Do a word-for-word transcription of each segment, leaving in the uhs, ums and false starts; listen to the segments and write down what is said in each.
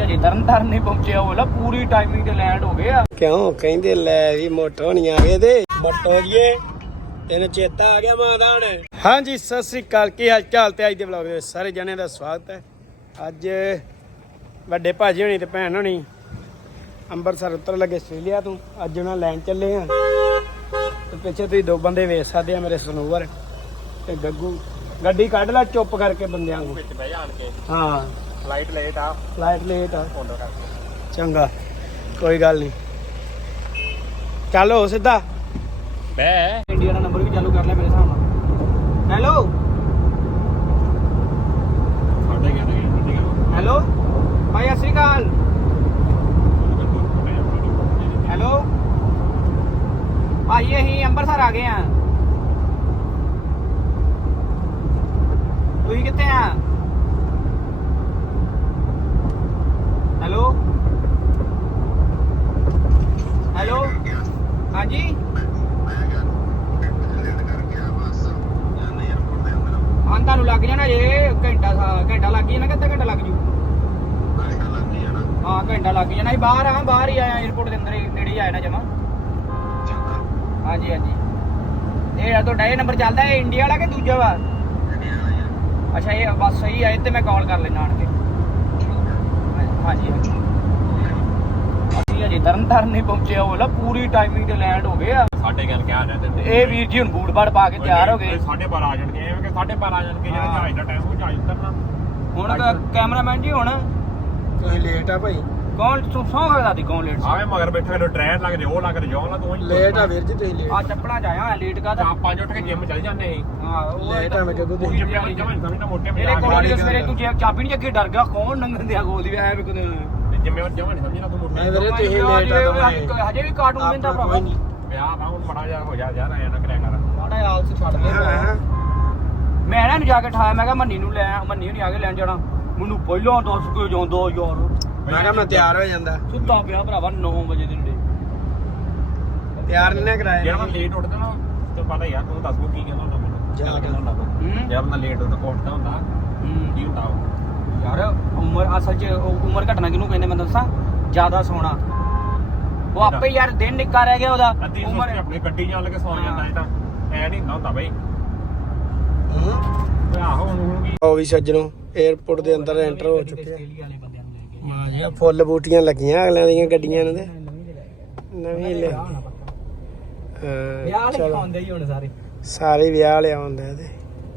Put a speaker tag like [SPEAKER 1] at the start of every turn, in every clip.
[SPEAKER 1] ਅਜੇ ਤਰਨ ਤਾਰਨ ਨਹੀਂ ਪਹੁੰਚਿਆ ਹੋਲਾ ਪੂਰੀ ਟਾਈਮਿੰਗ ਤੇ ਲੈਂਡ ਹੋ ਗਏ ਆ
[SPEAKER 2] ਕਿਉਂ ਕਹਿੰਦੇ ਲੈ ਵੀ ਮੋਟੋ ਨਹੀਂ ਆ ਗਏ ਤੇ ਮੋਟੋ ਜੀਏ ਤੈਨੂੰ ਚੇਤਾ ਆ ਗਿਆ ਮਾਦਾਨ। ਹਾਂਜੀ ਸਤਿ ਸ੍ਰੀ ਅਕਾਲ, ਕੀ ਹਾਲ ਚਾਲ ਤੇ ਅੱਜ ਦੇ ਵਲੌਗ ਦੇ ਵਿੱਚ ਸਾਰੇ ਜਣਿਆਂ ਦਾ ਸਵਾਗਤ ਹੈ। ਅੱਜ ਵੱਡੇ ਭਾਜੀ ਹੋਣੀ ਤੇ ਭੈਣ ਹੋਣੀ ਅੰਮ੍ਰਿਤਸਰ ਉਤਰ ਲੱਗੇ ਆਸਟ੍ਰੇਲੀਆ ਤੋਂ। ਅੱਜ ਉਹਨਾਂ ਲੈਣ ਚੱਲੇ ਆ ਤੇ ਪਿੱਛੇ ਤੁਸੀਂ ਦੋ ਬੰਦੇ ਵੇਖ ਸਕਦੇ ਆ, ਮੇਰੇ ਸਨੋਵਰ ਤੇ ਗੱਗੂ। ਗੱਡੀ ਕੱਢ ਲੈ ਚੁੱਪ ਕਰਕੇ ਬੰਦਿਆਂ ਨੂੰ
[SPEAKER 1] ਵਿੱਚ ਬਹਿ ਜਾਣ ਕੇ।
[SPEAKER 2] ਹਾਂ
[SPEAKER 1] ਫਲਾਈਟ ਲੇਟ ਆ
[SPEAKER 2] ਫਲਾਈਟ ਲੇਟ ਆ
[SPEAKER 1] ਫੋਲੋ ਕਰਕੇ।
[SPEAKER 2] ਚੰਗਾ ਕੋਈ ਗੱਲ ਨਹੀਂ, ਚੱਲੋ ਸਿੱਧਾ
[SPEAKER 1] ਬੈ। ਇੰਡੀਆ ਦਾ ਨੰਬਰ ਵੀ ਚਾਲੂ ਕਰ ਲਿਆ ਮੇਰੇ ਹਿਸਾਬ ਨਾਲ। ਹੈਲੋ ਸਾਡੇ ਕਹਿੰਦੇ ਹੈਲੋ ਭਾਈ ਸਤਿ ਸ਼੍ਰੀ ਅਕਾਲ। ਹੈਲੋ ਭਾਈ ਅਸੀਂ ਅੰਮ੍ਰਿਤਸਰ ਆ ਗਏ ਆ, ਤੁਸੀਂ ਕਿੱਥੇ ਆ? ਹੈਲੋ ਹੈਲੋ ਹਾਂਜੀ ਹਾਂ ਤੁਹਾਨੂੰ ਲੱਗ ਜਾਣਾ ਜੇ ਘੰਟਾ ਘੰਟਾ ਲੱਗ ਜਾਣਾ, ਕਿੱਦਾਂ ਘੰਟਾ ਲੱਗ ਜੂ? ਹਾਂ ਘੰਟਾ ਲੱਗ ਜਾਣਾ। ਅਸੀਂ ਬਾਹਰ ਆ, ਬਾਹਰ ਹੀ ਆਇਆ ਏਅਰਪੋਰਟ ਦੇ ਅੰਦਰ ਹੀ, ਨੇੜੇ ਹੀ ਆਇਆ ਨਾ ਜਮਾ। ਹਾਂਜੀ ਹਾਂਜੀ ਇਹ ਤੁਹਾਡਾ ਇਹ ਨੰਬਰ ਚੱਲਦਾ ਹੈ ਇੰਡੀਆ ਵਾਲਾ ਕਿ ਦੂਜਾ ਵਾ? ਅੱਛਾ ਇਹ ਬਸ ਸਹੀ ਹੈ, ਤੇ ਮੈਂ ਕਾਲ ਕਰ ਲੈਣਾ ਆਣ ਕੇ। ਹਾਂਜੀ ਹਾਂਜੀ ਅਸੀਂ ਅਜੇ ਤਰਨ ਤਾਰਨ ਨਹੀਂ ਪਹੁੰਚਿਆ ਹੋਲਾ ਪੂਰੀ ਟਾਈਮਿੰਗ ਤੇ ਲੈਂਡ ਹੋ ਗਏ ਆ। ਸਾਡੇ ਗੱਲ ਕਿਹਾ ਜਾਂਦੇ ਇਹ ਵੀਰ ਜੀ ਹੁਣ ਬੂਟ ਬਾੜ ਪਾ ਕੇ ਤਿਆਰ ਹੋ ਗਏ।
[SPEAKER 3] ਸਾਢੇ ਬਾਰਾਂ ਆ ਜਾਣਗੇ, ਐਵੇਂ ਕਿ ਸਾਢੇ ਬਾਰਾਂ ਆ ਜਾਣਗੇ। ਜਿਹੜਾ ਜਹਾਜ਼ ਦਾ ਟਾਈਮ ਉਹ ਜਹਾਜ਼ ਉਤਰਨਾ।
[SPEAKER 1] ਹੁਣ ਕੈਮਰਾਮੈਨ ਜੀ ਹੁਣ
[SPEAKER 2] ਤੁਸੀਂ ਲੇਟ ਆ ਭਾਈ।
[SPEAKER 1] ਕੌਣ ਸੌਂ ਸਕਦਾ ਸੀ? ਕੌਣ ਲੇਟ ਸੀ?
[SPEAKER 3] ਆਵੇ ਮਗਰ ਬੈਠੇ ਨੇ ਟ੍ਰੇਨ ਲੱਗ ਰਿਹਾ, ਉਹ ਲੱਗ ਰਿਹਾ, ਜੋ ਲਾ ਤੂੰ
[SPEAKER 2] ਲੇਟ ਆ ਵੀਰ ਜੀ, ਤੁਸੀਂ ਲੇਟ
[SPEAKER 1] ਆ ਚੱਪਲਾਂ ਚ ਆਇਆ ਲੇਟ ਕਾ
[SPEAKER 3] ਆ। ਪੰਜ ਉੱਠ ਕੇ ਜਿਮ ਚੱਲ ਜਾਂਦੇ ਸੀ।
[SPEAKER 1] ਹਾਂ ਉਹ
[SPEAKER 2] ਲੇਟ ਆ ਮੈਂ ਕਿਹਾ
[SPEAKER 3] ਉਹ ਜਿਮ ਵਾਲੀ ਜਮਾਂ ਸਮਝਦਾ ਮੋਟੇ
[SPEAKER 1] ਮੇਰੇ
[SPEAKER 3] ਮਜ਼ਾਕ
[SPEAKER 1] ਕੋਲ ਸਵੇਰੇ ਤੂੰ ਜੇ ਚਾਬੀ ਨਹੀਂ ਅੱਗੇ ਡਰ ਗਿਆ, ਕੌਣ ਨੰਗਣ ਦਿਆ ਗੋਲ ਦੀ ਐ ਵੀ ਕਦੇ
[SPEAKER 3] ਜਿੰਮੇ ਜਮਾਂ ਨਹੀਂ ਸਮਝਦਾ ਤੂੰ ਮੋਟੇ।
[SPEAKER 2] ਮੈਂ ਵੀਰੇ ਤੁਸੀਂ ਲੇਟ ਆ,
[SPEAKER 1] ਹਜੇ ਵੀ ਕਾਰਟੂਨ ਵੇਂਦਾ ਭਰਾਵਾ।
[SPEAKER 3] ਵਿਆਹ ਨਾ ਹੁਣ ਬੜਾ ਜਾ ਹੋ ਜਾ ਯਾਰ, ਐ ਨਾ ਕਰਿਆ ਕਰ।
[SPEAKER 1] ਸਾਡਾ ਆਲਸ ਛੱਡ ਦੇ। ਮੈਂ ਨਾ ਇਹਨੂੰ ਜਾ ਕੇ ਠਾਇਆ, ਮੈਂ ਕਿਹਾ ਮੰਨੀ ਨੂੰ ਲੈ, ਮੰਨੀ ਨਹੀਂ ਆ ਕੇ ਲੈਣ ਜਾਣਾ। ਮੈਨੂੰ ਪਹਿਲਾਂ ਦੱਸ ਕੇ ਜਾਂਦਾ ਯਾਰ।
[SPEAKER 2] ਮੈਂ ਕਿਹਾ ਮੈਂ ਤਿਆਰ ਹੋ ਜਾਂਦਾ।
[SPEAKER 1] ਸੁੱਤਾ ਪਿਆ ਭਰਾਵਾ ਨੌ ਵਜੇ ਦੇ ਨੇੜੇ।
[SPEAKER 2] ਤਿਆਰ ਨਹੀਂ ਕਰਾਇਆ
[SPEAKER 3] ਜਿਹੜਾ ਮੈਂ ਲੇਟ ਉੱਠਦਾ ਨਾ ਤੇ ਪਤਾ ਯਾਰ ਤੂੰ ਦੱਸ ਕੋ ਕੀ ਕਹਿੰਦਾ ਹੁੰਦਾ ਮੈਨੂੰ।
[SPEAKER 2] ਜਾ ਕੇ
[SPEAKER 1] ਹੂੰ
[SPEAKER 3] ਯਾਰ ਮੈਂ ਲੇਟ ਉੱਠਦਾ ਉੱਠਦਾ ਹੁੰਦਾ
[SPEAKER 1] ਹੂੰ
[SPEAKER 3] ਕੀ ਹੁੰਦਾ ਉਹ?
[SPEAKER 1] ਯਾਰ ਉਮਰ ਅਸਲ 'ਚ ਉਮਰ ਘਟਣਾ ਕਿਹਨੂੰ ਕਹਿੰਦੇ ਮੈਂ ਦੱਸਾਂ? ਜ਼ਿਆਦਾ ਸੋਣਾ। ਉਹ ਆਪੇ ਯਾਰ ਦਿਨ ਨਿੱਕਾ ਰਹਿ ਗਿਆ ਉਹਦਾ।
[SPEAKER 3] ਅੱਧੀ
[SPEAKER 1] ਉਮਰ
[SPEAKER 3] ਸੁਸਤੀ ਆਪਣੀ ਗੱਡੀ ਨਾਲ ਕੇ ਸੌਂ ਜਾਂਦਾ। ਇਹ ਤਾਂ ਐ ਨਹੀਂ ਹੁੰਦਾ ਹੁੰਦਾ ਬਈ।
[SPEAKER 2] ਹੂੰ
[SPEAKER 3] ਆਹੋ ਹੁਣ ਹੁਣ ਕੀ
[SPEAKER 2] ਉਹ ਵੀ ਸੱਜਣੋ 에ਅਰਪੋਰਟ ਦੇ ਅੰਦਰ ਐਂਟਰ ਹੋ ਚੁੱਕੇ ਆ।
[SPEAKER 1] ਆਸਟ੍ਰੇਲੀਆ ਵਾਲੇ ਬੰਦਿਆਂ ਨੂੰ ਲੈ ਕੇ।
[SPEAKER 2] ਵਾਹ ਜੀ ਫੁੱਲ ਬੂਟੀਆਂ ਲੱਗੀਆਂ ਅਗਲਿਆਂ ਦੀਆਂ ਗੱਡੀਆਂ ਨੂੰ ਤੇ ਨਵੀਂ ਲੈ।
[SPEAKER 1] ਵਿਆਹ ਵਾਲੇ
[SPEAKER 2] ਚਲੋ
[SPEAKER 1] ਖਾਉਂਦੇ ਹੀ ਹੁਣ ਸਾਰੇ।
[SPEAKER 2] ਸਾਰੇ ਵਿਆਹ ਵਾਲੇ ਆਉਂਦੇ ਤੇ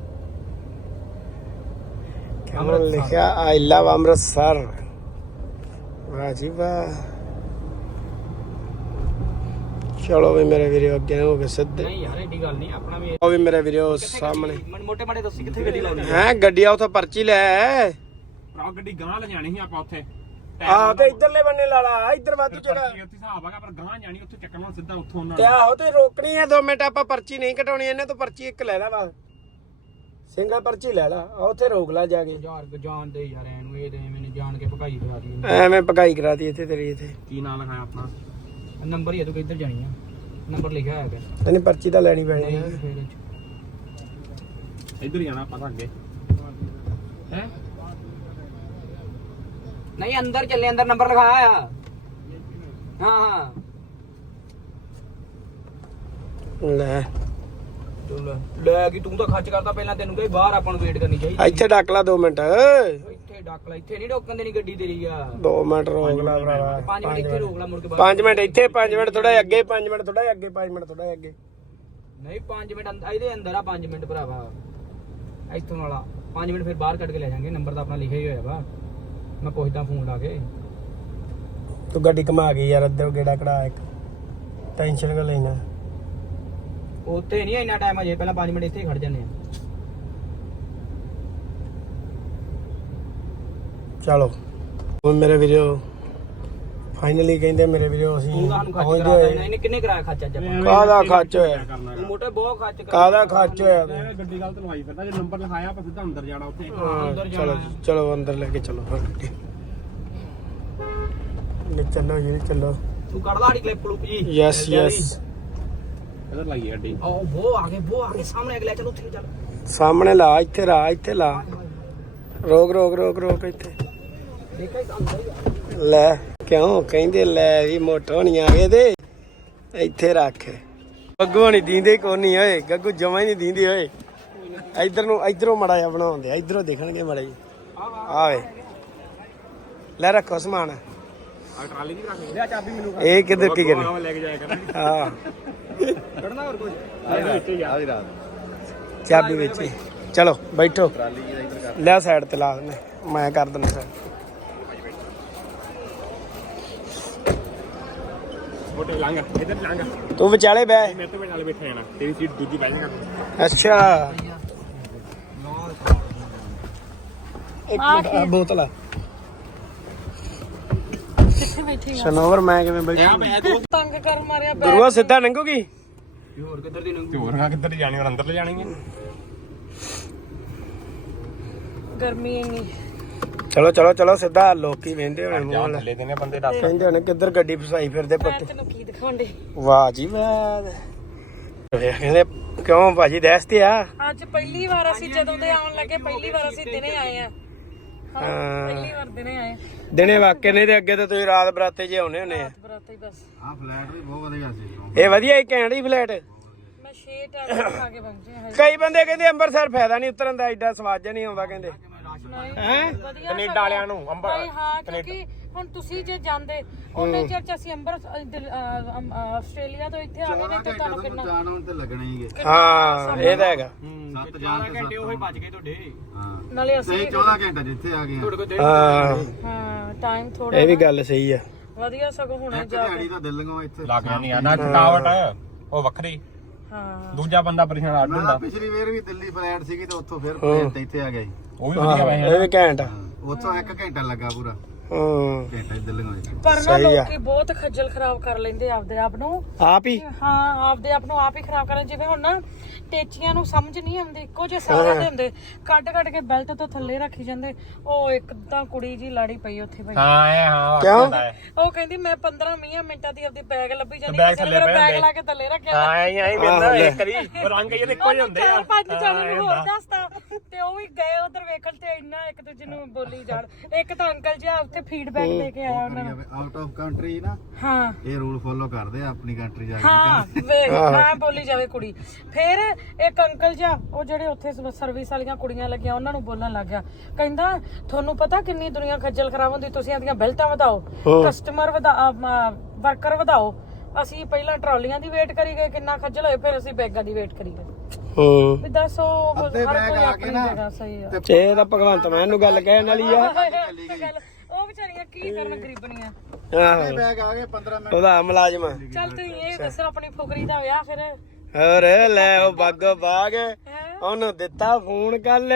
[SPEAKER 2] ਕਿਉਂ ਲਿਖਿਆ ਆਈ ਲਵ ਅੰਮ੍ਰਿਤਸਰ। ਵਾਹ ਜੀ ਵਾਹ। ਚਲੋ ਵੀ ਮੇਰੇ ਵੀਡੀਓ ਅੱਗੇ ਹੋ ਗਏ ਸਿੱਧੇ।
[SPEAKER 1] ਨਹੀਂ ਯਾਰ ਐਡੀ ਗੱਲ ਨਹੀਂ, ਆਪਣਾ ਵੀ।
[SPEAKER 2] ਉਹ ਵੀ ਮੇਰੇ ਵੀਡੀਓ ਸਾਹਮਣੇ
[SPEAKER 1] ਮੋਟੇ ਮਾੜੇ ਦੱਸੀ ਕਿੱਥੇ ਗੱਡੀ ਲਾਉਣੀ
[SPEAKER 2] ਹੈ। ਗੱਡੀਆਂ ਉਥੋਂ ਪਰਚੀ ਲੈ
[SPEAKER 3] ਭਰਾ ਗੱਡੀ ਗਾਂ ਲੈ ਜਾਣੀ ਸੀ ਆਪਾਂ ਉੱਥੇ।
[SPEAKER 2] ਆਹ ਤੇ ਇਧਰਲੇ ਬੰਨੇ ਲਾ ਲਾ, ਇਧਰ ਵਾਧੂ ਜਿਹੜਾ
[SPEAKER 3] ਉੱਥੇ ਹਿਸਾਬ ਹੈਗਾ, ਪਰ ਗਾਂ ਜਾਣੀ ਉੱਥੇ ਚੱਕਣਾ ਸਿੱਧਾ ਉੱਥੋਂ ਉਹਨਾਂ
[SPEAKER 2] ਤੇ ਆਹੋ ਤੇ ਰੋਕਣੀ ਹੈ ਦੋ ਮਿੰਟ। ਆਪਾਂ ਪਰਚੀ ਨਹੀਂ ਕਟਾਉਣੀ, ਇਹਨੇ ਤੋਂ ਪਰਚੀ ਇੱਕ ਲੈ ਲਾ ਵਾ, ਸਿੰਗਲ ਪਰਚੀ ਲੈ ਲਾ। ਆ ਉੱਥੇ ਰੋਕ ਲਾ ਜਾ ਕੇ।
[SPEAKER 1] ਯਾਰ ਜਾਣ ਦੇ ਯਾਰ ਇਹਨੂੰ, ਇਹ ਤੇ ਮੈਨੂੰ ਜਾਣ ਕੇ ਭਗਾਈ ਕਰਾ ਦੀ।
[SPEAKER 2] ਐਵੇਂ ਭਗਾਈ ਕਰਾਤੀ ਇੱਥੇ ਤੇਰੀ। ਇੱਥੇ
[SPEAKER 3] ਕੀ ਨਾਂ ਲਿਖਾਇਆ ਆਪਣਾ?
[SPEAKER 1] ਨੰਬਰ ਹੀ ਹੈ, ਤੂੰ ਕਿੱਧਰ ਜਾਣੀ ਆ? ਨੰਬਰ ਲਿਖਿਆ ਹੋਇਆ ਹੈ।
[SPEAKER 2] ਤੈਨੂੰ ਪਰਚੀ ਤਾਂ ਲੈਣੀ ਪੈਣੀ ਹੈ।
[SPEAKER 1] ਫਿਰ
[SPEAKER 3] ਇੱਧਰ ਜਾਣਾ ਆਪਾਂ ਤਾਂ ਅੱਗੇ ਹੈ।
[SPEAKER 1] ਨਹੀਂ ਅੰਦਰ ਚੱਲੇ, ਅੰਦਰ ਨੰਬਰ ਲਿਖਾਇਆ ਆ। ਹਾਂ ਹਾਂ
[SPEAKER 2] ਲੈ
[SPEAKER 1] ਚੱਲ ਲੈ ਗਈ ਤੂੰ ਤਾਂ ਖਰਚ ਕਰਦਾ ਪਹਿਲਾਂ। ਤੈਨੂੰ ਕਹੀ ਬਾਹਰ ਆਪਾਂ ਨੂੰ ਵੇਟ ਕਰਨੀ ਚਾਹੀਦੀ।
[SPEAKER 2] ਇੱਥੇ ਡੱਕ ਲਾ ਦੋ ਮਿੰਟ।
[SPEAKER 1] ਇੱਥੇ ਡੱਕ ਲੈ, ਇੱਥੇ ਨਹੀਂ ਰੋਕਣ ਦੇਣੀ ਗੱਡੀ ਤੇਰੀ ਆ।
[SPEAKER 2] ਦੋ ਮਿੰਟ ਰੋਕ ਲਾ ਭਰਾਵਾ।
[SPEAKER 1] ਪੰਜ ਮਿੰਟ ਇੱਥੇ ਰੋਕ ਲਾ, ਮੁੜ ਕੇ ਬਾਹਰ।
[SPEAKER 2] ਪੰਜ ਮਿੰਟ ਇੱਥੇ, ਪੰਜ ਮਿੰਟ ਥੋੜਾ ਅੱਗੇ, ਪੰਜ ਮਿੰਟ ਥੋੜਾ ਅੱਗੇ, ਪੰਜ ਮਿੰਟ ਥੋੜਾ ਅੱਗੇ।
[SPEAKER 1] ਨਹੀਂ ਪੰਜ ਮਿੰਟ ਇਹਦੇ ਅੰਦਰ ਆ, ਪੰਜ ਮਿੰਟ ਭਰਾਵਾ ਇੱਥੋਂ ਵਾਲਾ। ਪੰਜ ਮਿੰਟ ਫਿਰ ਬਾਹਰ ਕੱਢ ਕੇ ਲੈ ਜਾਾਂਗੇ। ਨੰਬਰ ਤਾਂ ਆਪਣਾ ਲਿਖਿਆ ਹੀ ਹੋਇਆ ਵਾ। ਮੈਂ ਪੁੱਛਦਾ ਫੋਨ ਲਾ ਕੇ।
[SPEAKER 2] ਤੂੰ ਗੱਡੀ ਘੁਮਾ ਗਈ ਯਾਰ, ਅੱਧੇ ਗੇੜਾ ਕਢਾ ਇੱਕ। ਟੈਨਸ਼ਨ ਕਿਉਂ ਲੈਣਾ?
[SPEAKER 1] ਉੱਥੇ ਨਹੀਂ ਇੰਨਾ ਟਾਈਮ ਅਜੇ, ਪਹਿਲਾਂ ਪੰਜ ਮਿੰਟ ਇੱਥੇ ਹੀ ਖੜ ਜਾਂਦੇ ਆ।
[SPEAKER 2] ਚਲੋ ਹੁਣ ਮੇਰੇ ਵੀਡੀਓ ਫਾਈਨਲੀ ਕਹਿੰਦੇ ਮੇਰੇ ਵੀਡੀਓ ਅਸੀਂ
[SPEAKER 1] ਤੂੰ ਤੁਹਾਨੂੰ ਖਰਚ
[SPEAKER 2] ਪਹੁੰਚ
[SPEAKER 1] ਕਰਾਤਾ
[SPEAKER 2] ਗਏ।
[SPEAKER 1] ਇਹਨੇ। ਕਿੰਨੇ ਕਰਾਇਆ ਖਰਚ ਅੱਜ ਆਪਾਂ?
[SPEAKER 2] ਕਾਹਦਾ ਖਰਚ ਹੋਇਆ?
[SPEAKER 1] ਤੂੰ ਮੋਟੇ ਬਹੁਤ ਖਰਚ ਕਰ।
[SPEAKER 2] ਕਾਹਦਾ ਖਰਚ ਹੋਇਆ?
[SPEAKER 3] ਮੈਂ ਗੱਡੀ ਗਲਤ ਲਵਾਈ ਫਿਰਦਾ। ਜੇ ਨੰਬਰ ਲਿਖਾਇਆ ਆਪਾਂ ਸਿੱਧਾ ਅੰਦਰ ਜਾਣਾ ਉੱਥੇ।
[SPEAKER 2] ਹਾਂ, ਚਲੋ ਚਲੋ ਅੰਦਰ ਲੈ ਕੇ ਚਲੋ। ਲੈ ਚੱਲੋ ਜੀ, ਚੱਲੋ।
[SPEAKER 1] ਤੂੰ ਕੱਢ ਲਾ ਆੜੀ ਕਲਿੱਪ ਕਲੂਪ ਜੀ।
[SPEAKER 2] Yes yes.
[SPEAKER 3] ਇੱਧਰ ਲਾਈਏ ਗੱਡੀ।
[SPEAKER 1] ਉਹ ਬੋ ਆ ਗਏ, ਬੋ ਆ ਗਏ ਸਾਹਮਣੇ। ਅਗਲੇ ਚੱਲ ਉੱਥੇ ਚੱਲ।
[SPEAKER 2] ਸਾਹਮਣੇ ਲਾ, ਇੱਥੇ ਲਾ, ਇੱਥੇ ਲਾ। ਰੋਕ ਰੋਕ ਰੋਕ ਰੋਕ ਇੱਥੇ।
[SPEAKER 1] ਦੇਖਾ ਅੰਦਰ ਹੀ ਆ।
[SPEAKER 2] ਲੈ ਕਿਉਂ ਕਹਿੰਦੇ ਲੈ ਵੀ ਮੋਟੋ ਨਹੀਂ ਆ ਗਏ ਤੇ ਇੱਥੇ ਰੱਖ। ਗੱਗੂ ਨਹੀਂ ਦੀਂਦੇ ਕੋਨੀ ਓਏ, ਗੱਗੂ ਜਮਾ ਹੀ ਨਹੀਂ ਦੀਂਦੇ ਓਏ। ਇਧਰ ਨੂੰ ਇਧਰੋਂ ਮੜਾ ਜਿਹਾ ਬਣਾਉਂਦੇ, ਇਧਰੋਂ ਦੇਖਣਗੇ ਮੜਾ ਜੀ। ਆਵੇ ਲੈ ਰੱਖੋ ਸਮਾਨ।
[SPEAKER 3] ਆ ਟਰਾਲੀ ਨਹੀਂ ਰੱਖ ਲਿਆ ਚਾਬੀ ਮੈਨੂੰ
[SPEAKER 2] ਇਹ ਕਿੱਧਰ ਕੀ ਕਰੇ?
[SPEAKER 3] ਲੈ ਕੇ ਜਾਇਆ ਕਰਾਂਗੇ।
[SPEAKER 2] ਹਾਂ
[SPEAKER 3] ਕੱਢਣਾ ਹੋਰ ਕੁਝ ਆ ਵਿੱਚ ਹੀ ਆ ਆਦੀ ਰਾਤ
[SPEAKER 2] ਚਾਬੀ ਵਿੱਚ ਹੀ। ਚਲੋ ਬੈਠੋ,
[SPEAKER 3] ਟਰਾਲੀ ਜੀ ਇੱਧਰ ਕਰ
[SPEAKER 2] ਲੈ ਸਾਈਡ ਤੇ ਲਾ ਦਿੰਦੇ, ਮੈਂ ਕਰ ਦਿੰਦਾ ਸਾਈਡ।
[SPEAKER 3] ਮੋਟੇ ਲੰਘ ਇੱਧਰ ਲੰਘ,
[SPEAKER 2] ਤੂੰ ਵਿਚਾਲੇ ਬਹਿ।
[SPEAKER 3] ਮੇਰੇ ਤੋਂ ਨਾਲ ਬੈਠਾ ਜਾਣਾ, ਤੇਰੀ ਸੀਟ ਦੂਜੀ ਬਹਿ ਜਾਏਗਾ।
[SPEAKER 2] ਅੱਛਾ ਇੱਕ ਮਿੰਟ ਆਹ ਬੋਤਲ ਆ। ਸਨੋਵਰ ਮੈਂ ਕਿਵੇਂ ਬੈਠੀ?
[SPEAKER 4] ਤੰਗ ਕਰ ਮਾਰਿਆ
[SPEAKER 2] ਗੁਰੂਆ ਸਿੱਧਾ ਲੰਘੂਗੀ?
[SPEAKER 1] ਹੋਰ ਕਿੱਧਰ ਦੀ ਨੰਗੂ?
[SPEAKER 3] ਹੋਰ ਨਾ ਕਿੱਧਰ ਜਾਣੀ, ਹੋਰ ਅੰਦਰ ਲੈ ਜਾਣੀ ਹੈ।
[SPEAKER 4] ਗਰਮੀ ਇੰਨੀ।
[SPEAKER 2] ਚਲੋ ਚਲੋ ਚਲੋ ਸਿੱਧਾ। ਲੋਕੀ ਵੇਂਦੇ ਹੋਣੇ ਮੂੰਹ ਨਾਲ,
[SPEAKER 3] ਥੱਲੇ ਦਿਨੇ ਬੰਦੇ ਦੱਸ
[SPEAKER 2] ਕਹਿੰਦੇ ਹੋਣੇ ਕਿੱਧਰ ਗੱਡੀ ਫਸਾਈ ਫਿਰਦੇ
[SPEAKER 4] ਮੈਂ
[SPEAKER 2] ਪੱਟੇ।
[SPEAKER 4] ਤੈਨੂੰ ਕੀ ਦਿਖਾਉਂਦੇ
[SPEAKER 2] ਵਾਹ ਜੀ ਵਾਹ। ਕਹਿੰਦੇ ਕਿਉਂ ਭਾਜੀ ਦਹਿਸ ਤੇ ਆ?
[SPEAKER 4] ਅੱਜ ਪਹਿਲੀ ਵਾਰ ਅਸੀਂ ਜਦੋਂ ਦੇ ਆਉਣ ਲੱਗੇ ਪਹਿਲੀ ਵਾਰ ਅਸੀਂ ਦਿਨੇ ਆਏ ਆ। ਹਾਂ ਪਹਿਲੀ ਵਾਰ ਦਿਨੇ ਆਏ।
[SPEAKER 2] ਦਿਨੇ ਵਾਕੇ ਨਹੀਂ ਤੇ ਅੱਗੇ ਤਾਂ ਤੁਸੀਂ ਰਾਤ ਬਰਾਤੇ ਜੇ ਆਉਣੇ ਹੁੰਦੇ ਆ।
[SPEAKER 4] ਬਰਾਤੇ ਬਸ।
[SPEAKER 3] ਆ ਫਲੈਟ ਵੀ ਬਹੁਤ ਵਧੀਆ ਸੀ।
[SPEAKER 2] ਇਹ ਵਧੀਆ ਹੀ ਘੈਂਟ ਹੀ ਫਲੈਟ।
[SPEAKER 4] ਮੈਂ ਛੇ ਟਾਈਮ ਖਾ ਕੇ ਪਹੁੰਚੇ ਹਾਂ।
[SPEAKER 2] ਕਈ ਬੰਦੇ ਕਹਿੰਦੇ ਅੰਮ੍ਰਿਤਸਰ ਫਾਇਦਾ ਨਹੀਂ ਉਤਰਨ ਦਾ, ਐਡਾ ਸਵਾਦ ਜਿਹਾ ਨਹੀਂ ਆਉਂਦਾ ਕਹਿੰਦੇ।
[SPEAKER 4] ਨਹੀਂ ਵਧੀਆ
[SPEAKER 3] ਕੈਨੇਡਾ ਵਾਲਿਆਂ ਨੂੰ ਅੰਬਰ
[SPEAKER 4] ਭਾਈ ਹਾਂ, ਕਿਉਂਕਿ ਹੁਣ ਤੁਸੀਂ ਜੇ ਜਾਂਦੇ ਉਹਨੇ ਚਿਰ ਚ ਅਸੀਂ ਅੰਬਰ ਆਸਟ੍ਰੇਲੀਆ ਤੋਂ ਇੱਥੇ ਆ ਗਏ ਨੇ ਤੇ ਤੁਹਾਨੂੰ ਕਿੰਨਾ
[SPEAKER 5] ਜਾਣ ਹੁਣ ਤੇ ਲੱਗਣਾ ਹੀ ਹੈ।
[SPEAKER 2] ਹਾਂ ਇਹ ਤਾਂ ਹੈਗਾ।
[SPEAKER 5] ਸੱਤ ਜਾਣ ਤੇ
[SPEAKER 1] ਘੰਟੇ ਉਹੀ ਬਚ ਗਏ ਤੁਹਾਡੇ।
[SPEAKER 5] ਹਾਂ
[SPEAKER 4] ਨਾਲੇ ਅਸੀਂ
[SPEAKER 5] ਤੇ ਚੌਦਾਂ ਘੰਟੇ ਜਿੱਥੇ ਆ ਗਏ ਆ।
[SPEAKER 1] ਤੁਹਾਡੇ ਕੋਲ ਡੇਢ
[SPEAKER 2] ਹਾਂ
[SPEAKER 4] ਹਾਂ ਟਾਈਮ ਥੋੜਾ
[SPEAKER 2] ਇਹ ਵੀ ਗੱਲ ਸਹੀ ਆ।
[SPEAKER 4] ਵਧੀਆ ਸਗੋਂ ਹੁਣੇ
[SPEAKER 5] ਇੱਕ
[SPEAKER 4] ਜਾ
[SPEAKER 5] ਦਿਹਾੜੀ ਦਾ ਦਿਲੋਂ ਇੱਥੇ
[SPEAKER 3] ਲੱਗ ਜਾਣੀ ਆ ਨਾ ਥਕਾਵਟ ਉਹ ਵੱਖਰੀ,
[SPEAKER 4] ਹਾਂ
[SPEAKER 3] ਦੂਜਾ ਬੰਦਾ ਪਰੇਸ਼ਾਨ ਅੱਡ
[SPEAKER 5] ਮੈਂ
[SPEAKER 3] ਹੁੰਦਾ।
[SPEAKER 5] ਤਾਂ ਪਿਛਲੀ ਵਾਰ ਵੀ ਦਿੱਲੀ ਫਲੈਟ ਸੀਗੀ ਤੇ ਉੱਥੋਂ ਫਿਰ ਫਲੈਟ ਇੱਥੇ ਆ ਗਿਆ ਸੀ।
[SPEAKER 3] ਉਹ ਵੀ ਵਧੀਆ ਵੈਸੇ
[SPEAKER 2] ਇਹ ਵੀ ਘੈਂਟ ਆ।
[SPEAKER 5] ਹਾਂ, ਉੱਥੋਂ ਇੱਕ ਘੰਟਾ ਲੱਗਾ ਪੂਰਾ
[SPEAKER 2] ਹਾਂ
[SPEAKER 5] ਘੰਟਾ ਦਿੱਲੋਂ ਇੱਥੇ।
[SPEAKER 4] ਪਰ ਨਾ
[SPEAKER 2] ਸਹੀ ਆ।
[SPEAKER 4] ਲੋਕੀ ਬਹੁਤ ਖੱਜਲ ਖਰਾਬ ਕਰ ਲੈਂਦੇ ਆਪਦੇ ਆਪ ਨੂੰ।
[SPEAKER 2] ਆਪ ਹੀ
[SPEAKER 4] ਹਾਂ ਆਪਦੇ ਆਪ ਨੂੰ ਆਪ ਹੀ ਖਰਾਬ ਕਰਨ। ਜਿਵੇਂ ਹੁਣ ਨਾ ਟੇਚੀਆਂ ਨੂੰ ਸਮਝ ਨਹੀਂ ਆਉਂਦੀ, ਇੱਕੋ ਜਿਹੇ ਸਾਰਿਆਂ ਦੇ ਹੁੰਦੇ, ਕੱਢ ਕੱਢ ਕੇ ਬੈਲਟ ਤੋਂ ਥੱਲੇ ਰੱਖੀ ਜਾਂਦੇ। ਉਹ ਇੱਕ ਤਾਂ ਕੁੜੀ ਜੀ ਲਾੜੀ ਪਈ ਉੱਥੇ ਪਈ।
[SPEAKER 3] ਹਾਂ ਇਹ ਹਾਂ
[SPEAKER 2] ਕਿਉਂ?
[SPEAKER 3] ਹੁੰਦਾ ਹੈ।
[SPEAKER 4] ਉਹ ਕਹਿੰਦੀ ਮੈਂ ਪੰਦਰਾਂ ਵੀਹ ਮਿੰਟਾਂ ਦੀ ਆਪਦੀ ਬੈਗ ਲੱਭੀ ਜਾਂਦੀ,
[SPEAKER 3] ਬੈਗ
[SPEAKER 4] ਕਿਸੇ ਨੇ
[SPEAKER 3] ਥੱਲੇ
[SPEAKER 4] ਮੇਰਾ
[SPEAKER 3] ਪਿਆ
[SPEAKER 4] ਬੈਗ
[SPEAKER 3] ਹੁੰਦੇ।
[SPEAKER 4] ਲਾ ਕੇ ਥੱਲੇ ਰੱਖਿਆ।
[SPEAKER 3] ਹਾਂ ਐਂ ਐਂ ਮਿਲਦਾ ਇੱਕ ਕਰੀ ਉਹ ਰੰਗ ਇਹਦੇ ਇੱਕੋ ਜਿਹੇ ਹੁੰਦੇ ਆ।
[SPEAKER 4] ਚਾਰ ਪੰਜ
[SPEAKER 3] ਹਾਂ,
[SPEAKER 4] ਜਣੇ
[SPEAKER 3] ਇਹ
[SPEAKER 4] ਨੂੰ ਹੋਰ
[SPEAKER 3] ਹੁੰਦਾ।
[SPEAKER 4] ਦੱਸਤਾ ਤੇ ਉਹ ਵੀ ਗਏ ਉਧਰ ਵੇਖਣ ਤੇ ਇੰਨਾ ਇੱਕ ਦੂਜੇ ਨੂੰ ਬੋਲੀ ਜਾਣ। ਇੱਕ ਤਾਂ ਅੰਕਲ ਜਿਹਾ ਉੱਥੇ ਫੀਡਬੈਕ ਦੇ ਕੇ ਆਇਆ ਉਹਨਾਂ ਨੂੰ।
[SPEAKER 5] ਆਊਟ ਆਫ ਕੰਟਰੀ ਨਾ
[SPEAKER 4] ਹਾਂ
[SPEAKER 5] ਇਹ ਰੂਲ ਫੋਲੋ ਕਰਦੇ ਆ ਆਪਣੀ ਕੰਟਰੀ ਜਾ ਕੇ।
[SPEAKER 4] ਹਾਂ ਵੇਖ ਹਾਂ ਬੋਲੀ ਜਾਵੇ ਕੁੜੀ। ਫਿਰ ਇੱਕ ਅੰਕਲ ਜਿਹਾ ਉਹ ਜਿਹੜੇ ਉੱਥੇ ਸਰਵਿਸ ਵਾਲੀਆਂ ਕੁੜੀਆਂ ਲੱਗੀਆਂ ਉਹਨਾਂ ਨੂੰ ਬੋਲਣ ਲੱਗ ਗਿਆ, ਕਹਿੰਦਾ ਤੁਹਾਨੂੰ ਪਤਾ ਕਿੰਨੀ ਦੁਨੀਆ ਖੱਜਲ ਖਰਾਬ ਹੁੰਦੀ, ਤੁਸੀਂ ਇਹਦੀਆਂ ਬੈਲਟਾਂ ਵਧਾਓ, ਕਸਟਮਰ ਵਧਾ ਵਰਕਰ ਵਧਾਓ। ਅਸੀਂ ਪਹਿਲਾਂ ਟਰਾਲੀਆਂ ਦੀ ਵੇਟ ਕਰੀ ਗਏ, ਕਿੰਨਾ ਖੱਜਲ ਹੋਏ, ਫਿਰ ਅਸੀਂ ਬੈਗਾਂ ਦੀ ਵੇਟ ਕਰੀ ਗਏ।
[SPEAKER 2] ਹਾਂ
[SPEAKER 4] ਵੀ ਦੱਸੋ ਹਰ
[SPEAKER 5] ਅੱਧੇ ਬੈਗ
[SPEAKER 4] ਕੋਈ
[SPEAKER 5] ਆ
[SPEAKER 4] ਆਪਣੀ
[SPEAKER 5] ਕੇ ਨਾ
[SPEAKER 4] ਜਗ੍ਹਾ ਸਹੀ ਆ।
[SPEAKER 2] ਇਹ ਤਾਂ ਭਗਵੰਤ ਮਾਨ ਨੂੰ ਗੱਲ ਕਹਿਣ ਵਾਲੀ ਆ।
[SPEAKER 4] ਗੱਲ ਉਹ ਵਿਚਾਰੀਆਂ ਕੀ ਕਰਨ ਗਰੀਬਣੀਆਂ।
[SPEAKER 2] ਆਹੋ
[SPEAKER 5] ਬੈਗ ਆ ਗਏ ਪੰਦਰਾਂ ਮਿੰਟ।
[SPEAKER 2] ਉਹਦਾ ਮੁਲਾਜ਼ਮ ਆ।
[SPEAKER 4] ਚੱਲ ਤੁਸੀਂ ਇਹ ਦੱਸੋ ਆਪਣੀ ਫੁਕਰੀ ਦਾ ਵਿਆਹ ਫਿਰ।
[SPEAKER 2] ਹੋਰ ਲੈ ਉਹ ਬਾਗੋ ਬਾਗ
[SPEAKER 4] ਹੈਂ?
[SPEAKER 2] ਉਹਨੂੰ ਦਿੱਤਾ ਫੋਨ ਕੱਲ,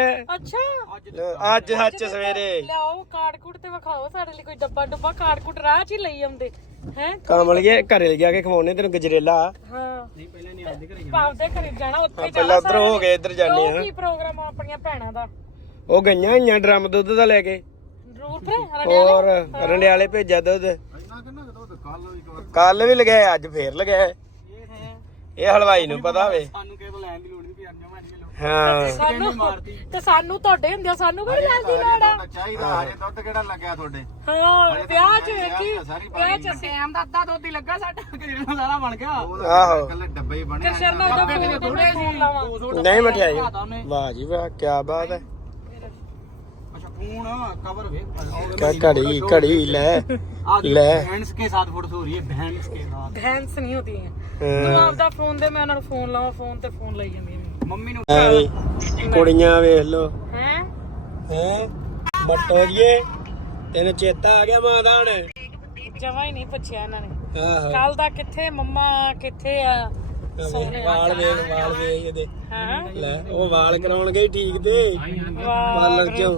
[SPEAKER 4] ਅੱਛਾ
[SPEAKER 2] ਅੱਜ ਸੱਚ ਸਵੇਰੇ।
[SPEAKER 4] ਲਿਆਓ ਕਾਰਡ ਕੂਡ ਤੇ ਵਿਖਾਓ ਸਾਡੇ ਲਈ ਕੋਈ ਡੱਬਾ ਡੱਬਾ ਕਾਰਡ ਕੂਡ ਰਾਹ ਚ ਹੀ ਲਈ ਆਉਂਦੇ ਹੈ।
[SPEAKER 2] ਕਮਲ ਗਿਆ ਘਰੇ ਜਾ ਕੇ ਖਵਾਉਣੇ ਤੈਨੂੰ ਗਜਰੇਲਾ।
[SPEAKER 4] ਹਾਂ ਨਹੀਂ ਪਹਿਲਾਂ ਨਹੀਂ ਆਪਦੇ ਘਰੇ ਜਾਣਾ, ਆਪਦੇ ਘਰੇ ਜਾਣਾ ਉੱਥੇ ਜਾਣਾ।
[SPEAKER 2] ਪਹਿਲਾਂ ਉੱਧਰ ਹੋ ਕੇ ਇੱਧਰ ਜਾਂਦੇ
[SPEAKER 4] ਉਹ
[SPEAKER 2] ਆ।
[SPEAKER 4] ਕੀ ਪ੍ਰੋਗਰਾਮ ਆ ਆਪਣੀਆਂ ਭੈਣਾਂ ਦਾ?
[SPEAKER 2] ਉਹ ਗਈਆਂ ਹੋਈਆਂ ਡਰਮ ਦੁੱਧ ਦਾ ਲੈ ਕੇ।
[SPEAKER 4] ਜ਼ਰੂਰ ਫਿਰ
[SPEAKER 2] ਹੋਰ ਰੰਡਿਆਲੇ ਭੇਜਿਆ ਦੁੱਧ।
[SPEAKER 5] ਇੰਨਾ ਕਿੰਨਾ ਕਦੋਂ ਤੇ ਕੱਲ ਵੀ ਇੱਕ ਵਾਰ
[SPEAKER 2] ਕੱਲ ਵੀ ਲਗਾਇਆ, ਅੱਜ ਫੇਰ ਲਗਾਇਆ। ਇਹ ਹਲਵਾਈ ਨੂੰ ਪਤਾ ਹੋਵੇ।
[SPEAKER 1] ਸਾਨੂੰ ਕਿਸੇ ਤੋਂ ਲੈਣ ਦੀ ਲੋੜ ਨਹੀਂ, ਵੀ ਅੰਨੋ ਮਾਰੀ ਲੋ।
[SPEAKER 2] ਹਾਂ
[SPEAKER 4] ਸਾਨੂੰ ਤੇ ਸਾਨੂੰ ਤੁਹਾਡੇ ਹੁੰਦੇ ਸਾਨੂੰ ਕੋਈ ਲੈਣ ਦੀ ਲੋੜ ਆ।
[SPEAKER 5] ਦੁੱਧ ਚਾਹੀਦਾ ਹਜੇ ਦੁੱਧ ਕਿਹੜਾ ਲੱਗਿਆ ਤੁਹਾਡੇ?
[SPEAKER 4] ਹਾਂ ਵਿਆਹ ਚ ਵੇਖੀ ਵਿਆਹ ਚ ਅਸੀਂ
[SPEAKER 1] ਟਾਈਮ ਦਾ ਅੱਧਾ ਦੁੱਧ ਹੀ ਲੱਗਾ ਸਾਡਾ, ਕਿਹੜਾ ਸਾਰਾ ਬਣ ਗਿਆ।
[SPEAKER 2] ਆਹੋ।
[SPEAKER 5] ਕੱਲੇ ਡੱਬੇ ਹੀ ਬਣੇ ਆ।
[SPEAKER 4] ਕਿਸ਼ਨ ਦਾ ਉਹਦਾ ਫੋਨ ਤੇ ਮੈਂ ਫੋਨ ਲਾਵਾਂ।
[SPEAKER 2] ਨਹੀਂ ਮਠਿਆਈ। ਵਾਹ ਜੀ ਵਾਹ ਕੀ ਬਾਤ ਹੈ।
[SPEAKER 1] अच्छा फोन कवर वे
[SPEAKER 2] क्या घड़ी घड़ी ले ले
[SPEAKER 1] भैंस के साथ फोटो हो रही है, भैंस के साथ।
[SPEAKER 4] भैंस नहीं होती है। तू आपदा फोन दे, मैं ਉਹਨਾਂ ਨੂੰ ਫੋਨ ਲਾਵਾਂ, ਫੋਨ ਤੇ ਫੋਨ ਲਈ ਜਾਂਦੀ ਹੈ
[SPEAKER 1] मम्मी ਨੂੰ।
[SPEAKER 2] ਐਵੇਂ ਕੁੜੀਆਂ ਵੇਖ ਲੋ
[SPEAKER 4] ਹੈ।
[SPEAKER 2] ਹੈ ਮੱਟੋ ਜੀਏ ਤੈਨੂੰ ਚੇਤਾ ਆ ਗਿਆ ਮਾਂ ਦਾ ਹੁਣ?
[SPEAKER 4] ਜਮਾ ਹੀ ਨਹੀਂ ਪੁੱਛਿਆ ਇਹਨਾਂ ਨੇ
[SPEAKER 2] ਆਹੋ
[SPEAKER 4] ਕੱਲ ਦਾ, ਕਿੱਥੇ ਮੰਮਾ ਕਿੱਥੇ ਆ।
[SPEAKER 2] ਵਾਲ ਵੇਖ ਵਾਲ ਵੇਖ ਇਹਦੇ।
[SPEAKER 4] ਹਾਂ
[SPEAKER 2] ਲੈ ਉਹ ਵਾਲ ਕਰਾਉਣਗੇ ਹੀ ਠੀਕ ਤੇ ਪਾਰਲਰ ਚੋਂ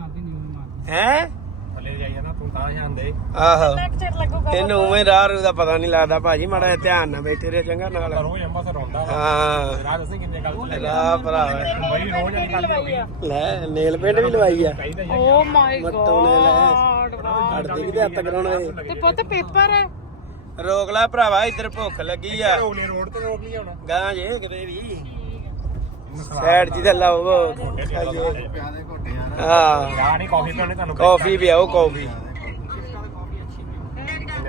[SPEAKER 2] ਹੈ।
[SPEAKER 3] ਥੱਲੇ ਜਾਈਏ ਨਾ ਤੂੰ ਤਾਂ ਜਾਂਦੇ
[SPEAKER 2] ਆਹੋ
[SPEAKER 4] ਲੈਕਚਰ ਲੱਗੂਗਾ।
[SPEAKER 2] ਤੈਨੂੰ ਉਵੇਂ ਰਾਹ ਰੂ ਦਾ ਪਤਾ ਨਹੀਂ ਲੱਗਦਾ ਭਾਜੀ, ਮਾੜਾ ਜਿਹਾ ਧਿਆਨ ਨਾਲ ਬੈਠੇ ਰਹੇ ਚੰਗਾ ਨਾਲ।
[SPEAKER 3] ਰੋਜ਼ ਅੰਮ੍ਰਿਤਸਰ ਆਉਂਦਾ ਵਾ।
[SPEAKER 2] ਹਾਂ
[SPEAKER 3] ਰਾਜ ਅਸੀਂ ਕਿੰਨੇ ਗੱਲ
[SPEAKER 2] ਰਾਹ ਭਰਾ
[SPEAKER 3] ਬਈ ਰੋਜ਼ ਵਾਲੀ ਗੱਲ ਹੋ ਗਈ।
[SPEAKER 2] ਲੈ ਨੇਲ ਪੇਂਟ ਵੀ ਲਵਾਈ ਆ।
[SPEAKER 3] ਚਾਹੀਦਾ ਜੀ।
[SPEAKER 4] ਓ ਮਾਈ
[SPEAKER 2] ਮੱਟੂ ਨੇ
[SPEAKER 4] ਗॉड
[SPEAKER 2] ਲੈ ਅੜਦੀ ਕਿਤੇ ਹੱਥ ਕਰਾਉਣਾ ਇਹ।
[SPEAKER 4] ਤੇ ਪੁੱਤ ਪੇਪਰ ਹੈ।
[SPEAKER 2] ਰੋਕ ਲੈ ਭਰਾਵਾ, ਇੱਧਰ ਭੁੱਖ ਲੱਗੀ ਆ।
[SPEAKER 3] ਰੋਡ ਰੋਡ ਤੇ ਰੋਕ ਨਹੀਂ ਆਉਣਾ।
[SPEAKER 2] ਗਾਂ ਜੇ ਕਿਤੇ ਵੀ ਸਾਈਡ ਜੀ ਤੇ ਲਾਓ ਖਾਈਏ।
[SPEAKER 5] ਪਿਆਦੇ ਘੋਟੇ ਯਾਰ।
[SPEAKER 2] ਹਾਂ
[SPEAKER 3] ਚਾਹ ਨਹੀਂ ਕਾਫੀ ਪੀਣੇ ਤੁਹਾਨੂੰ।
[SPEAKER 2] ਕਾਫੀ ਵੀ ਆਓ ਕਾਫੀ।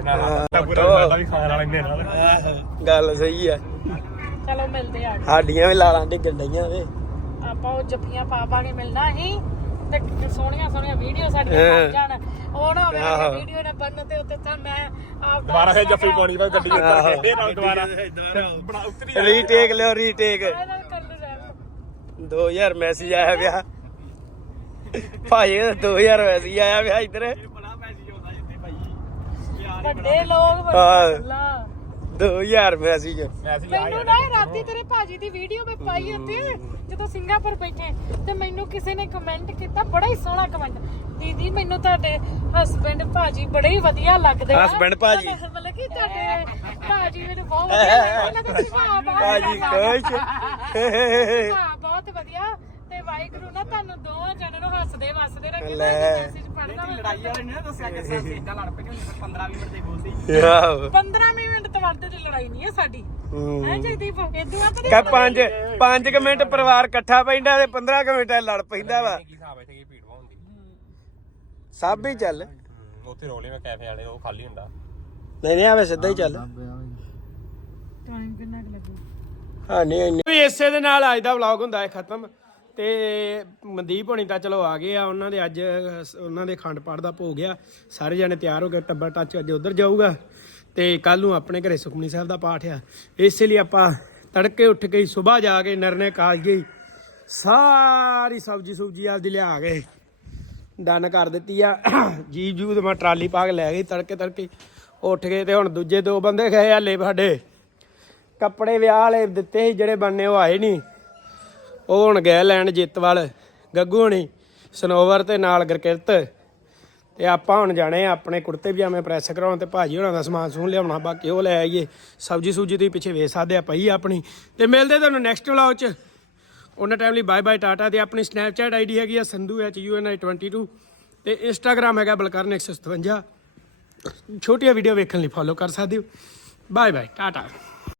[SPEAKER 3] ਇਹਨਾਂ ਦਾ ਪੂਰਾ ਸਾਡਾ ਵੀ ਖਾਣ ਵਾਲਾ ਇੰਨੇ ਨਾਲ
[SPEAKER 2] ਆਹੋ, ਗੱਲ ਸਹੀ ਆ।
[SPEAKER 4] ਚਲੋ ਮਿਲਦੇ ਆ
[SPEAKER 2] ਸਾਡੀਆਂ ਵੀ ਲਾਲਾਂ ਡਿੱਗਣ ਡਈਆਂ ਵੇ।
[SPEAKER 4] ਆਪਾਂ ਉਹ ਜੱਫੀਆਂ ਪਾ ਪਾ ਕੇ ਮਿਲਣਾ ਸੀ ਤੇ ਸੋਹਣੀਆਂ ਸੋਹਣੀਆਂ ਵੀਡੀਓ ਸਾਡੀਆਂ ਬਣ ਜਾਣ। ਉਹ ਨਾ ਹੋਵੇ ਵੀਡੀਓ ਨਾ ਬਣਨ ਤੇ ਉੱਤੇ ਤਾਂ ਮੈਂ ਆਪ
[SPEAKER 3] ਦੁਬਾਰਾ ਫੇਰ ਜੱਫੀ ਪਾਉਣੀ ਤਾਂ ਗੱਡੀ ਉੱਤੇ ਫੇਰ ਨਾਲ ਦੁਬਾਰਾ ਬਣਾ ਉਤਰੀ ਜਾ
[SPEAKER 2] ਰੀਟੇਕ ਲਿਓ ਰੀਟੇਕ।
[SPEAKER 4] ਕਰ ਲੂ ਰਹਿਣ
[SPEAKER 2] ਦੋ ਹਜ਼ਾਰ ਮੈਸੇਜ ਆਇਆ ਪਿਆ ਭਾਈ ਦਾ ਦੋ ਹਜ਼ਾਰ ਮੈਸੇਜ ਆਇਆ ਪਿਆ ਇੱਧਰ।
[SPEAKER 1] ਬੜਾ ਮੈਸੇਜ ਆਉਂਦਾ ਜਿੱਥੇ ਭਾਈ
[SPEAKER 4] ਵੱਡੇ ਲੋਕ
[SPEAKER 2] ਹਾਂ।
[SPEAKER 4] ਵੱਡਾ
[SPEAKER 2] ਦੋ ਹਜ਼ਾਰ ਮੈਸੇਜ।
[SPEAKER 3] ਮੈਸੇਜ ਆ
[SPEAKER 4] ਮੈਨੂੰ ਨਾ ਰਾਤੀ ਤੇਰੇ ਭਾਜੀ ਦੀ ਵੀਡੀਓ ਮੈਂ ਪਾਈ ਉੱਤੇ ਜਦੋਂ ਸਿੰਗਾਪੁਰ ਬੈਠੇ ਤੇ ਮੈਨੂੰ ਕਿਸੇ ਨੇ ਕਮੈਂਟ ਕੀਤਾ ਬੜਾ ਹੀ ਸੋਹਣਾ ਕਮੈਂਟ, ਦੀਦੀ ਮੈਨੂੰ ਤੁਹਾਡੇ ਹਸਬੈਂਡ ਭਾਜੀ ਬੜੇ ਹੀ ਵਧੀਆ ਲੱਗਦੇ ਆ।
[SPEAKER 2] Husband ਭਾਜੀ।
[SPEAKER 4] ਮਤਲਬ ਕਿ ਤੁਹਾਡੇ ਭਾਜੀ ਮੈਨੂੰ ਬਹੁਤ ਵਧੀਆ ਲੱਗਦੇ ਉਹਨਾਂ ਦਾ ਸੁਭਾਅ ਬਹੁਤ
[SPEAKER 2] ਭਾਜੀ ਕੁਛ
[SPEAKER 4] ਹਾਂ ਬਹੁਤ ਵਧੀਆ ਤੇ ਵਾਹਿਗੁਰੂ ਨਾ ਤੁਹਾਨੂੰ ਦੋਵਾਂ ਜਣਾਂ ਨੂੰ ਹੱਸਦੇ ਵਸਦੇ ਰੱਖੇ।
[SPEAKER 2] ਲੈ।
[SPEAKER 4] ਮੈਸੇਜ ਪੜਦਾ
[SPEAKER 1] ਲੜਾਈ ਵਾਲੇ ਨੇ ਨਾ ਦੱਸਿਆ ਕਿ ਅਸੀਂ ਇਦਾਂ ਲੜ ਪਏ ਕਿ ਪੰਦਰਾਂ ਵੀਹ ਮਿੰਟ ਦੇ ਬੋਲਦੀ
[SPEAKER 2] ਆਹੋ।
[SPEAKER 4] ਪੰਦਰਾਂ ਮਿੰਟ ਤੋਂ ਵੱਧ ਦੀ ਲੜਾਈ ਨਹੀਂ ਹੈ ਸਾਡੀ ਹੈ ਜਗਦੀਪ ਇਦਾਂ ਤਾਂ
[SPEAKER 2] ਕਾ ਪੰਜ ਪੰਜ ਕੁ ਮਿੰਟ ਪਰਿਵਾਰ ਇਕੱਠਾ ਪੈਂਦਾ ਤੇ ਪੰਦਰਾਂ ਕੁ ਮਿੰਟ ਲੜ ਪੈਂਦਾ ਵਾ।
[SPEAKER 3] ਕੀ ਹਿਸਾਬ ਇੱਥੇ ਕੀ ਭੀੜ ਹੁੰਦੀ
[SPEAKER 2] ਸਭ ਹੀ ਚੱਲ।
[SPEAKER 3] ਉੱਥੇ ਰੋਲੇ ਮੈਂ ਕੈਫੇ ਵਾਲੇ ਉਹ ਖਾਲੀ ਹੁੰਦਾ
[SPEAKER 2] ਨਹੀਂ ਨਹੀਂ ਆਵੇ ਸਿੱਧਾ ਹੀ ਚੱਲ।
[SPEAKER 4] ਟਾਈਮ ਕਿੰਨਾ ਕੁ ਲੱਗੂ?
[SPEAKER 2] ਹਾਂ ਨਹੀਂ ਇੰਨੇ ਵੀ ਇਸੇ ਦੇ ਨਾਲ ਅੱਜ ਦਾ ਵਲੌਗ ਹੁੰਦਾ ਹੈ ਖਤਮ। ਤੇ ਮਨਦੀਪ ਹੋਣੀ ਤਾਂ ਚਲੋ ਆ ਗਏ ਆ, ਉਹਨਾਂ ਦੇ ਅੱਜ ਉਹਨਾਂ ਦੇ ਖੰਡ ਪਾਠ ਦਾ ਭੋਗ ਆ। ਸਾਰੇ ਜਣੇ ਤਿਆਰ ਹੋ ਗਏ, ਟੱਬਰ ਟੱਚ ਅੱਜ ਉਧਰ ਜਾਊਗਾ ਤੇ ਕੱਲ ਨੂੰ ਆਪਣੇ ਘਰੇ ਸੁਖਮਨੀ ਸਾਹਿਬ ਦਾ ਪਾਠ ਆ। ਇਸੇ ਲਈ ਆਪਾਂ ਤੜਕੇ ਉੱਠ ਕੇ ਸਵੇਰ ਜਾ ਕੇ ਨਰਨੇ ਕਾਲਜੇ ਸਾਰੀ ਸਬਜ਼ੀ ਸੁਬਜੀ ਆਪਦੀ ਲਿਆ ਕੇ ਡਨ ਕਰ ਦਿੱਤੀ ਆ। ਜੀਪ ਜੂਦ ਮੈਂ ਟਰਾਲੀ ਪਾ ਕੇ ਲੈ ਗਈ ਤੜਕੇ ਤੜਕੇ ਉੱਠ ਕੇ। ਤੇ ਹੁਣ ਦੂਜੇ ਦੋ ਬੰਦੇ ਗਏ ਹਲੇ ਸਾਡੇ ਕੱਪੜੇ ਵਿਆਹ ਵਾਲੇ ਦਿੱਤੇ ਸੀ ਜਿਹੜੇ ਬਣਨੇ ਉਹ ਆਏ ਨਹੀਂ। ਉਹ ਹੁਣ ਗਏ ਲੈਣ ਜਿੱਤਵਾਲ ਗੱਗੂ ਹੋਣੀ ਸਨੋਵਰ ਤੇ ਨਾਲ ਗੁਰਕਿਰਤ। ਤੇ ਆਪਾਂ ਹੁਣ ਜਾਣੇ ਆ ਆਪਣੇ ਕੁੜਤੇ ਪਜਾਮੇ ਪ੍ਰੈਸ ਕਰਾਉਣ ਤੇ ਭਾਜੀ ਹੋਣਾ ਦਾ ਸਮਾਨ ਸਮੂਨ ਲਿਆਉਣਾ, ਬਾਕੀ ਉਹ ਲੈ ਆਈਏ। ਸਬਜ਼ੀ ਸੂਜੀ ਤੁਸੀਂ ਪਿੱਛੇ ਵੇਖ ਸਕਦੇ ਆ ਪਈ ਆਪਣੀ। ਤੇ ਮਿਲਦੇ ਤੁਹਾਨੂੰ ਨੈਕਸਟ ਵਲੌਗ 'ਚ। ਉਹਨਾਂ ਟਾਈਮ ਲਈ ਬਾਏ ਬਾਏ ਟਾਟਾ। ਤੇ ਆਪਣੀ ਸਨੈਪਚੈਟ ਆਈ ਡੀ ਹੈਗੀ ਆ Sandhu H U N I twenty two ਤੇ ਇੰਸਟਾਗ੍ਰਾਮ ਹੈਗਾ ਬਲਕਰਨ ਇੱਕ ਸੌ ਸਤਵੰਜਾ। ਛੋਟੀਆਂ ਵੀਡੀਓ ਵੇਖਣ ਲਈ ਫੋਲੋ ਕਰ ਸਕਦੇ ਹੋ। Bye bye Tata.